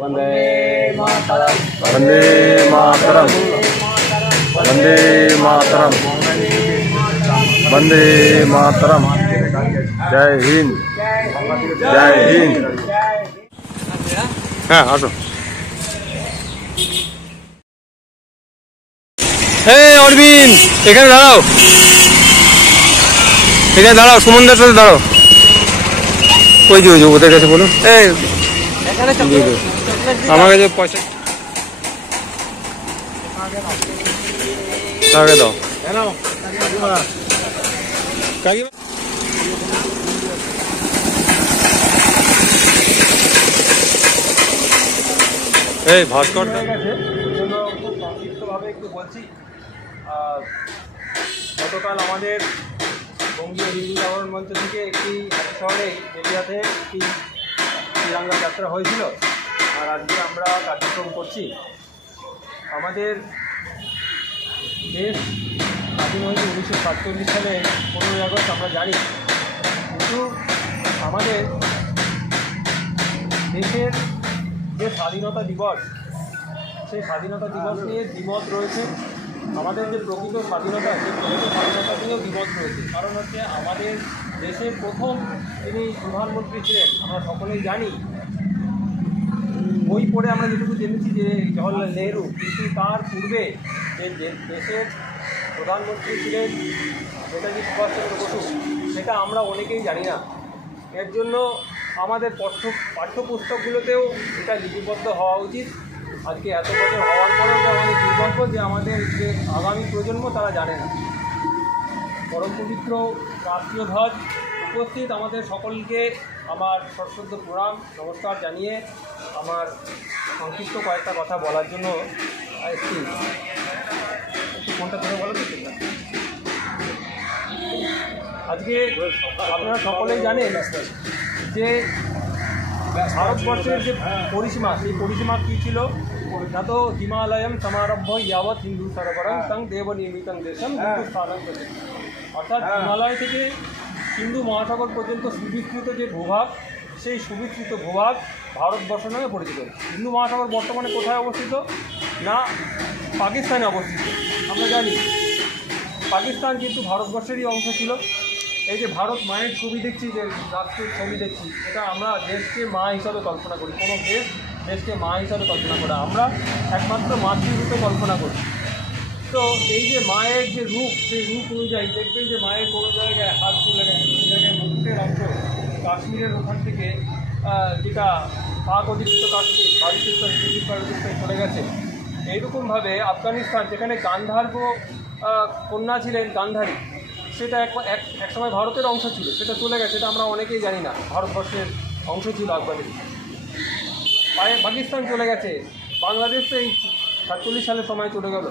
वंदे मातरम, वंदे मातरम, वंदे मातरम, वंदे मातरम। जय हिंद, जय हिंद। हाँ आसो। অরবিন্দ এখানে দাঁড়াও, এখানে দাঁড়াও, সুমনদার সাথে দাঁড়াও। ওই যে ওদের কাছে বলো, আমার কাছে পয়সা তাকে দাও। এই ভাস্কর সংক্ষিপ্তভাবে একটু বলছি। গতকাল আমাদের বঙ্গীয় হিন্দু জাগরণ মঞ্চ থেকে একটি শহরে এরিয়াতে একটি তিরঙ্গা যাত্রা হয়েছিল, আর আজকে আমরা কার্যক্রম করছি। আমাদের দেশ স্বাধীন হয়েছে 1947 সালে 15ই আগস্ট, আমরা জানি। কিন্তু আমাদের দেশের যে স্বাধীনতা দিবস, সেই স্বাধীনতা দিবস নিয়ে দ্বিমত রয়েছে। আমাদের যে প্রকৃত স্বাধীনতা, সেই প্রকৃত স্বাধীনতা নিয়েও দ্বিমত রয়েছে। কারণ হচ্ছে আমাদের দেশের প্রথম যিনি প্রধানমন্ত্রী ছিলেন আমরা সকলেই জানি, বই পড়ে আমরা যেটুকু জেনেছি যে জওহরলাল নেহরু। কিন্তু তার পূর্বে যে দেশের প্রধানমন্ত্রী ছিলেন নেতাজি সুভাষচন্দ্র বসু, সেটা আমরা অনেকেই জানি না। এর জন্য আমাদের পাঠ্যপুস্তকগুলোতেও এটা লিপিবদ্ধ হওয়া উচিত। আজকে এত বছর হওয়ার পরেও আমাদের দুর্ভাগ্য যে আমাদের যে আগামী প্রজন্ম তারা জানে না। পরম পবিত্র রাষ্ট্রীয় ধ্বজ উপস্থিত, আমাদের সকলকে আমার সশ্রদ্ধ প্রণাম নমস্কার জানিয়ে আমার সংক্ষিপ্ত কয়েকটা কথা বলার জন্য একটু ফোনটা ধরে বলো তো। আজকে আপনারা সকলেই জানেন যে ভারতবর্ষের যে পরিসীমা, সেই পরিসীমা কী ছিল না, তো হিমালয়ম সমারম্ভ ইয়াবৎ হিন্দু সরবরং তং দেব নির্মিতং দেশম হিন্দুস্থানং প্রতি। অর্থাৎ হিমালয় থেকে হিন্দু মহাসাগর পর্যন্ত সুবিস্তৃত যে ভূভাগ, সেই সুবিস্তৃত ভূভাগ ভারতবর্ষ নামে পরিচিত। হিন্দু মহাসাগর বর্তমানে কোথায় অবস্থিত না, পাকিস্তানে অবস্থিত। আমরা জানি পাকিস্তান কিন্তু ভারতবর্ষেরই অংশ ছিল। এই যে ভারত মায়ের ছবি দেখছি, যে রাষ্ট্রের ছবি দেখছি, এটা আমরা দেশকে মা হিসাবে কল্পনা করি। কোনো দেশ দেশকে মা হিসাবে কল্পনা করে, আমরা একমাত্র মাতৃরূপে কল্পনা করি। তো এই যে মায়ের যে রূপ, সেই রূপ অনুযায়ী দেখবেন যে মায়ের কোনো জায়গায় হাত চলে গেছে, কোনো জায়গায় মুখের অংশ কাশ্মীরের ওখান থেকে যেটা পাক অধিকৃত কাশ্মীর পাকিস্তান চলে গেছে। এইরকমভাবে আফগানিস্তান, যেখানে গান্ধার্ব কন্যা ছিলেন গান্ধারী, সেটা এক সময় ভারতের অংশ ছিল, সেটা চলে গেছে, সেটা আমরা অনেকেই জানি না। ভারতবর্ষের অংশ ছিল আফগানিস্তান, পাকিস্তান চলে গেছে, বাংলাদেশ তো এই 47 সালের সময় চলে গেল,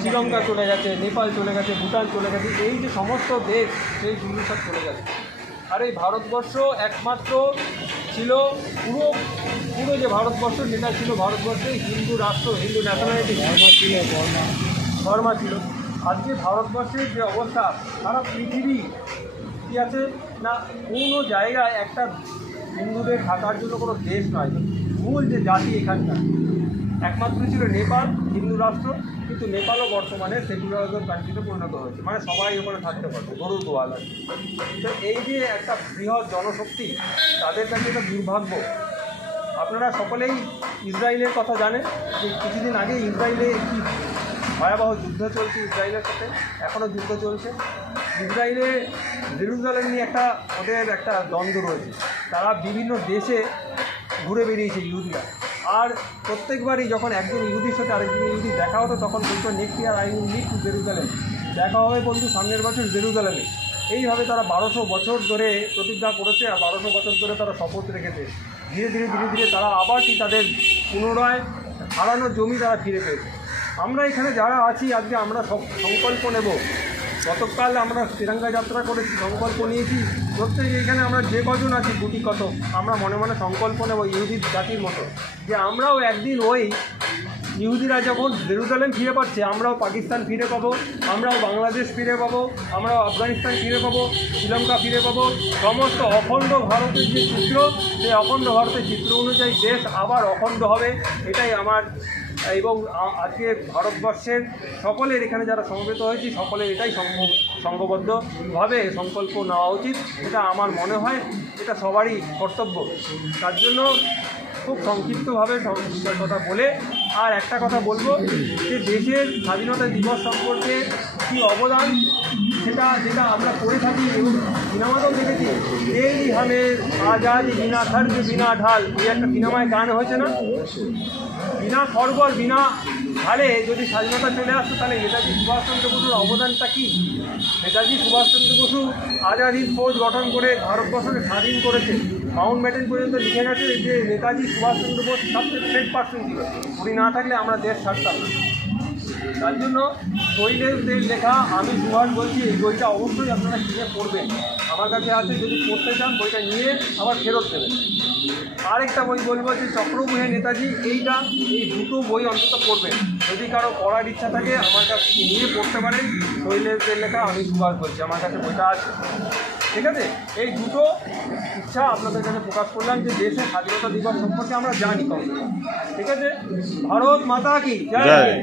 শ্রীলঙ্কা চলে গেছে, নেপাল চলে গেছে, ভুটান চলে গেছে। এই যে সমস্ত দেশ, সেই জিনিস সব চলে গেছে। আর এই ভারতবর্ষ একমাত্র ছিল, পুরো যে ভারতবর্ষ, যেটা ছিল ভারতবর্ষে হিন্দু রাষ্ট্র, হিন্দু ন্যাশনালিটি ধর্ম ছিল। আজকে ভারতবর্ষের যে অবস্থা, সারা পৃথিবী কী আছে না, কোনো জায়গায় একটা হিন্দুদের থাকার জন্য কোনো দেশ নয়। মূল যে জাতি এখানকার একমাত্র ছিল নেপাল, হিন্দু রাষ্ট্র। কিন্তু নেপালও বর্তমানে সেকুলার কান্ট্রিতে পরিণত হয়েছে, মানে সবাই ওখানে থাকতে পারছে, গরুর গোয়াল। তো এই যে একটা বৃহৎ জনশক্তি, তাদের কাছে একটা দুর্ভাগ্য। আপনারা সকলেই ইসরায়েলের কথা জানেন যে কিছুদিন আগে ইসরায়েলে একটি ভয়াবহ যুদ্ধ চলছে ইসরায়েলের সাথে, এখনও যুদ্ধ চলছে। ইসরায়েলে জেরুজালেম নিয়ে ওদের একটা দ্বন্দ্ব রয়েছে। তারা বিভিন্ন দেশে ঘুরে বেরিয়েছে ইহুদিরা, আর প্রত্যেকবারই যখন একজন ইহুদির সাথে আরেকজন ইহুদি দেখা হতো, তখন বলতো next year I will meet to Jerusalem, দেখা হবে বন্ধু সামনের বছর জেরুজালেমে। এইভাবে তারা 1200 বছর ধরে প্রতিজ্ঞা করেছে, আর 1200 বছর ধরে তারা শপথ রেখেছে। ধীরে ধীরে তারা আবার কি তাদের পুনরায় হারানোর জমি তারা ফিরে পেয়েছে। আমরা এখানে যারা আছি আজকে, আমরা সংকল্প নেব। গতকাল আমরা তিরঙ্গা যাত্রা করেছি, সংকল্প নিয়েছি। প্রত্যেক এখানে আমরা যে কজন আছি, গুটি কত, আমরা মনে মনে সংকল্প নেব ইহুদি জাতির মতো, যে আমরাও একদিন ওই ইহুদিরা যখন জেরুজালেম ফিরে পাচ্ছে, আমরাও পাকিস্তান ফিরে পাবো, আমরাও বাংলাদেশ ফিরে পাবো, আমরাও আফগানিস্তান ফিরে পাবো, শ্রীলঙ্কা ফিরে পাবো। সমস্ত অখণ্ড ভারতের যে চিত্র, সেই অখণ্ড ভারতের চিত্র অনুযায়ী দেশ আবার অখণ্ড হবে, এটাই আমার এবং আজকে ভারতবর্ষের সকলের এখানে যারা সমবেত হয়েছি সকলের এটাই সংঘবদ্ধভাবে সংকল্প নেওয়া উচিত। এটা আমার মনে হয় এটা সবারই কর্তব্য। তার জন্য খুব সংক্ষিপ্তভাবে কথা বলে আর একটা কথা বলবো যে দেশের স্বাধীনতা দিবস সম্পর্কে কী অবদান যেটা আমরা করে থাকি এবং সিনেমাতেও দেখেছি, এই হামের আজাদি বিনা খর্গ বিনা ঢাল, এই একটা সিনেমায় গান হয়েছে না, বিনা খর্গ আর বিনা ঢালে যদি স্বাধীনতা চলে আসতো তাহলে নেতাজি সুভাষচন্দ্র বসুর অবদানটা কী? নেতাজি সুভাষচন্দ্র বসু আজাদ হিন্দ ফৌজ গঠন করে ভারতবর্ষকে স্বাধীন করেছে। মাউন্ট ব্যাটেন পর্যন্ত লিখে গেছে যে নেতাজি সুভাষচন্দ্র বোস সবচেয়ে গ্রেট পার্সন ছিল, উনি না থাকলে আমরা দেশ ছাড়তাম না। তার জন্য শহীদদের লেখা আমি সুভাষ বলছি, এই বইটা অবশ্যই আপনারা কিনে পড়বেন। আমার কাছে আছে, যদি পড়তে চান বইটা নিয়ে আবার ফেরত দেবেন। আরেকটা বই বলবো যে চক্রব্যূহে নেতাজি, এই দুটো বই অন্তত পড়বেন। যদি কারো পড়ার ইচ্ছা থাকে আমার কাছে নিয়ে পড়তে পারেন। শহীদদের লেখা আমি সুভাষ বলছি, আমার কাছে বইটা আছে। ঠিক আছে, এই দুটো ইচ্ছা আপনাদের কাছে প্রকাশ করলাম যে দেশের স্বাধীনতা দিবস সম্পর্কে আমরা জানি কম। ঠিক আছে, ভারত মাতা কি জয়।